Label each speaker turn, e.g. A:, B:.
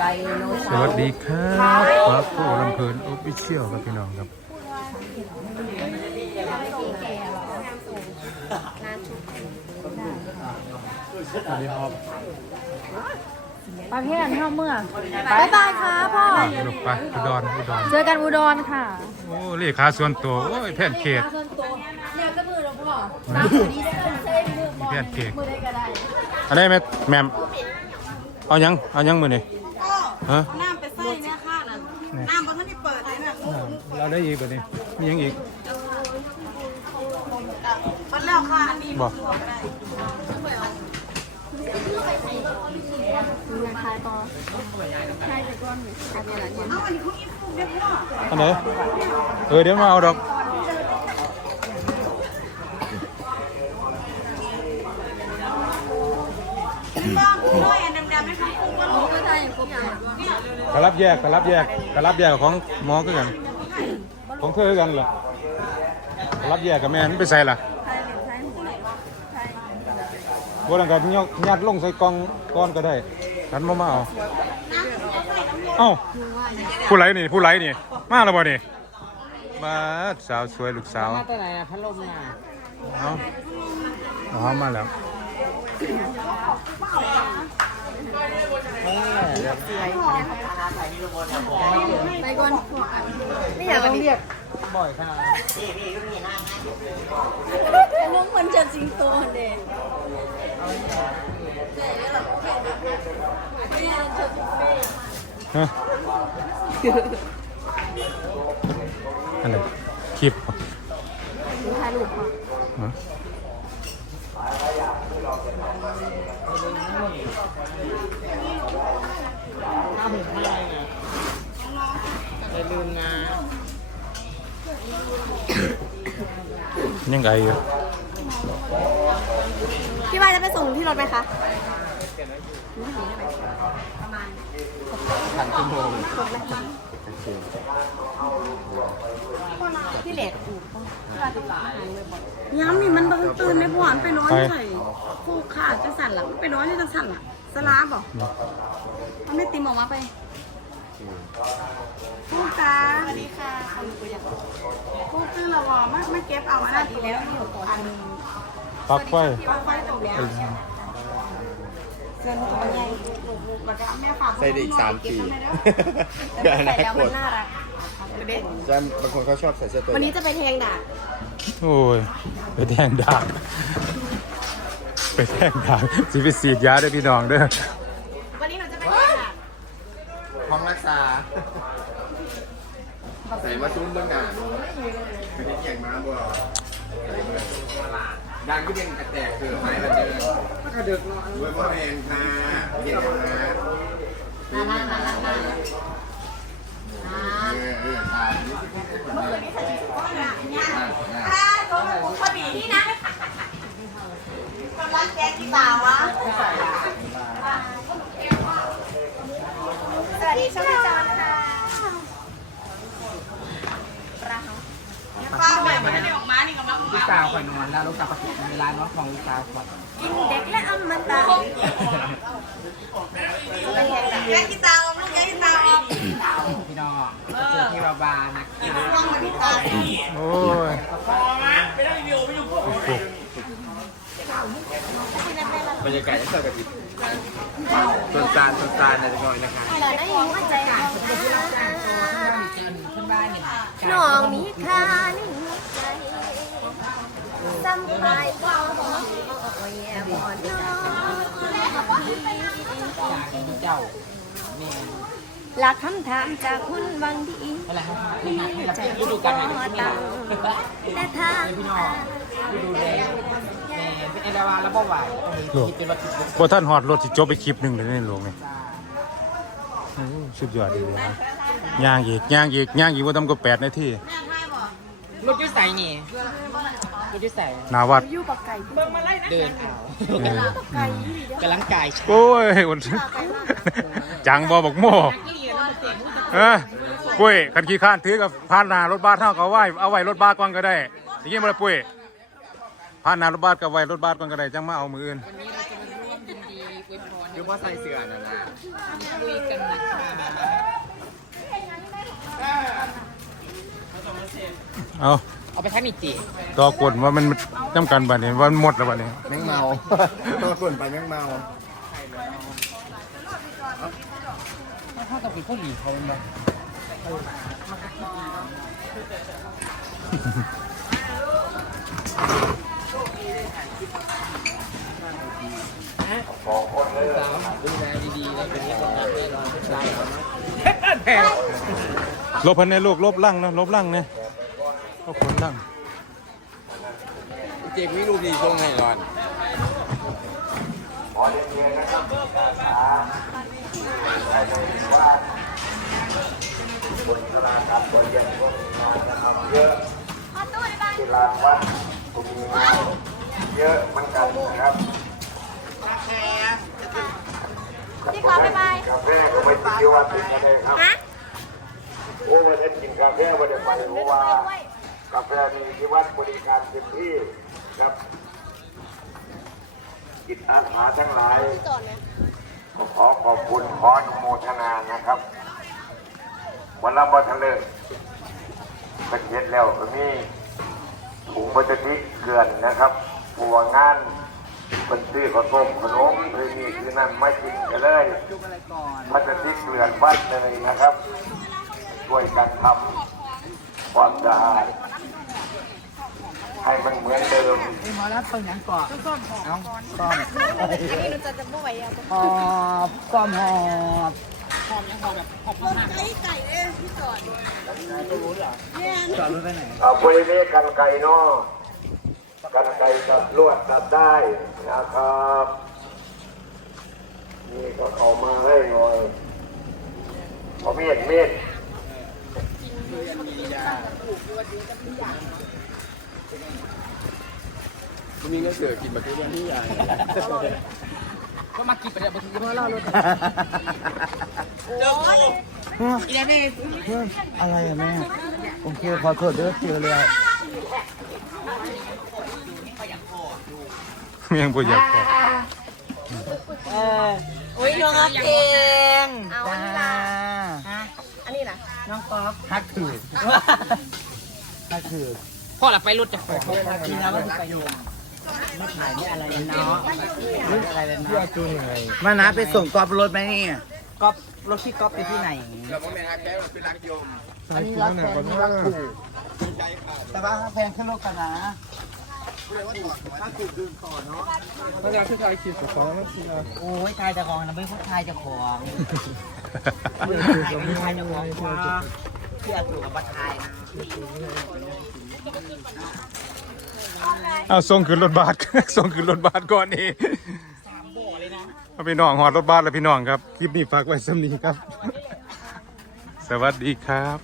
A: ไดโน
B: ส
A: เสา
B: วัส
A: ร์
B: ดีครับฟ้าโคลำเพลินโอฟิเชียลครับพี่น้องครับ
C: ประเภทเข้าเมื่อบ๊ายบายค่ะพ่อ
B: ลูกไปอุดรอุดร
C: เจอกันอุดรค่ะ
B: โอ้เลขาส่วนตัวโอ้ยแพนเค้ก
C: เนี่ยก็มือแล้วพ่อ
B: มีแพนเค้กอันนี้แม่แม่มเอายังเอายังมือนี่ ฮะ
D: น้ำไปใส่เนี่ยค่ะนั่นน้ำบนมันที่เปิดเลยน่ะ
B: เราได้อีกแบบนี้มียังอีก
D: มันแล้วค่ะอันนี้
B: บอก
D: เอาอันนี้เขาอีฟูเรียกว่า
B: อันไหนเออเดี๋ยวมาเอาดอก
D: บ้างน้อยอันดำๆไม่ฟูฟู ก็รู้
B: กระลับแยกกระลับแยกกระลับแยกของหมอคือกัน ของเธอคือกันเหรอกระลับแยกกับแม่นไปใส่ล่ะว่าหลังจากยัดยัดลงใส่กล่องก้อนก็ได้ฉันมามาเอาเอ้าผู้ไรนี่ผู้ไรนี่ มาแล้วบ่นี่มาสาวสวยลูกสาว
A: มาตัวไหนอะพัดลมน่ะ
B: เอาเอามาแล้ว
C: ไปก่อนไม่อยากเรียก
A: บ่อยค่ะ
C: มุกมันจะสิงโตเด็ก
B: ฮะอะไรคลิป
C: ถ่ายรูปค่ะ
B: ฮะ
A: ข้าวหมูข้าวอะไรนะอย่าลืมนะ
B: ยังไงอยู่
C: พี่ว่าจะไปส่งที่รถไหมคะ
A: พันชั่วโมง
C: พี่เหล็ก
D: ย้ำนี่มันบังตื่นในบ่อนไปนอนใส่ฟูขาดจะสั่นหลังไปนอนนี่จะสั่นหลังสลาบอกมันไม่ติมออกมาไปฟูกาสวัสดีค่ะฟูตื่นแล้วบ่ไม่ไม่เก็บเอาอันนั้นดีแล้วอัน
B: ปลักไฟ
D: ที่ว่าไฟตกแล้ว เส้นตัวใหญ่ลูกๆแล้วก็แม่ฝาก
E: ใส่ได้อีกสามปี
C: ใส่แล้วมันน่ารัก
E: จะบางคนเขาชอบใส่เสื้อตัว
C: วันนี้
E: ใหญ่
C: จะไปแทงดาบ
B: โอ้ย ไปแทงดาบไปแทงดาบสิไปสีดยาเด้อพี่น้องเด้อ
C: วันนี้เราจะไปแทงดาบ
E: ห้องรักษา ใส่มาซุ้มเบื้องหน้าไม่ได้เกี่ยงมาบ่ ดังก็เป็นกระแตกเกิดไม้ละเดินกระเดึกเนาะด้วยพ่อแมนค่ะเกี่ยงนะ
C: มาละมาละมา
E: เออเออตามนี้
D: อ่าโทษผมพอดีนี่นะกำลังแกงกีตาวะ
C: สวัสดีช่องจอนค่ะ
D: ป้าแบบไม่ได้ออกมานี่กับมา
A: ลูกสาวข่อยนอนแล้วลูกสาวก็มีร้านน้องของลูกสาวก่อน
C: กินเด็กและอมตะ
D: แกงกีตาวลูกแกงกีตาออก
A: พี่น้องเจอที่บาบานะ
D: ลองมาที่ตา
B: โอ้ยฟุก
E: บรรยากาศจะเจอกับอีกต้นตาลต้นตาลนะจะบอกนะคะ
C: เราได้ยินว่าใจของ
A: ขึ้นบ้านเนี่ย
C: น้องมีค่าในหัวใจ สัมผัสความหอแย่บ่อน้อง
A: จากที่เจ้าแม่
C: หลักคำถามจากคุณบางที
A: อะไรครับให้หักให้รับฤดูกาลไหนก็ไม่ได้
C: และทาง
A: พี่น้องดูแดงแม่เป็นเอดาวาแล้วบ่ไหวคิดเป็นว่าคิดเป็น
B: พอท่านหอดรถสิจบไปคลิปหนึ่งเลยนี่หลวงนี่โอ้สุดยอดดีเลยย่างอีกย่างอีกย่างอีกว่าทำก็แปดนาที
A: รถยุ่ใส่นี่
B: นาวัด
C: เบิ่งา
A: ไล่นะเดิา
B: ไก่น
C: ล้อ
A: กำลังกาย
B: โอ้ยคนจังบอบอกโม่เออปุ้ยขันขี้ข้านถือกับผ่านนารถบ้าเท่ากับไหวเอาไหวรถบัสก่อนก็ได้อย่างนี้มาเลยปุ้ยผ่านนารถบัสกับไหวรถบัสก่อนก็ได้จังมาเอามืออื่น
A: ยุ่งว่า
E: ใส่เสื้อนั่ะ
A: คุยกันนะะ
B: เอา
A: เอาไปทำอีกจี
B: ต่อกดว่ามันจำกันบัดนี้ว่ามันหมดแล้วบัดนี้
E: แมงเมาตัวส่วนไปแมงเมา
A: ถ้าต้องเป็นผู้หลีเขาเป็นแบบ
B: ลบพันในลูกลบล่างนะลบล่างนะ ลบคนล่าง
E: เจ็บมีลูกดีช่วงไหนร้อน
C: พี่ขอบ๊ายบาย
F: กาแฟก็ไม่ติดที่วัดติดกันเลยครับ
C: ฮะ
F: โอ้วันนี้กินกาแฟวันนี้ไปเพราะว่า กาแฟมีที่วัดบริการเต็มที่ครับจิตอาสาทั้งหลาย
C: ก็
F: ขอขอบคุณขออนุโมทนานะครับ วันละบัทเลเป็นเฮ็ดแล้วก็มีถุงพลาสติกเกลือนนะครับผัวงานเป็นซื้อข้าวต้มขนมเลยนี่คือนั่นไม่กินกันเลยพลาสติกเกลือนวัดเลยนะครับช่วยกันทำ ความสะอาดให้มันเหมือนเดิม
A: ไอ้หมอรับเปิดยังก่อนเอาก้อม
C: อันนี้หนูจะจะไม่ไหวอะ
A: หอบก้อมหอบ
C: ไก่ไก่เอ้พี่จอด
A: จอดรถไปไหน
F: เอาบริเวณกันไก่เนาะกันไก่ตัดลวดตัดได้นะครับนี่ก็เอามาให้หน่อยเอาเมีดเมีด
E: มีเงินเสือกินแบบนี้นี่ใหญ่
A: ก็มากินไปเลยบางทีเมื่อเล่ารถอีเดนอะไรอะแม่โอเคขอโทษด้วยเจอแล้ว
B: ยังบ่อยากบอก
A: เอออุ้ยน้องเพลง
C: เอาอั นนี้ล่ะอันนี้ล่ะ
A: น้องป๊อปฮักถือฮักถือพ่อหลับไปรถจะของกินแล้วก็ไปอยู่ไม่ถ่ายนี่อะไรเนาะอะไรเนาะจูนไง
G: มานะไปส่งกอบรถไหมนี่
A: ก๊อฟรถที่ก๊อฟไปที่ไหน
E: เราไม่ได้ฮักแก้วเราเป็นรักโยม
A: อันนี้รักแพงนี่รักถูกแต่ว่าแพงขึ้นโลกกันนะ
E: พระยาที่ไทยคิดของนั่นสินะ
A: โอ้ยทายจะของนะไม่พูดทายจะของไม่ทายไม่ทายจะของว่า เพื่อถูกกับบัตรไทยนะ
B: เอาส่งขึ้นรถบัส ส่งขึ้นรถบัสก่อนนี่เอาพี่น้องหอดรถบัสแล้วพี่น้องครับ คลิปนี้ฝากไว้สำนีครับ สวัสดีครับ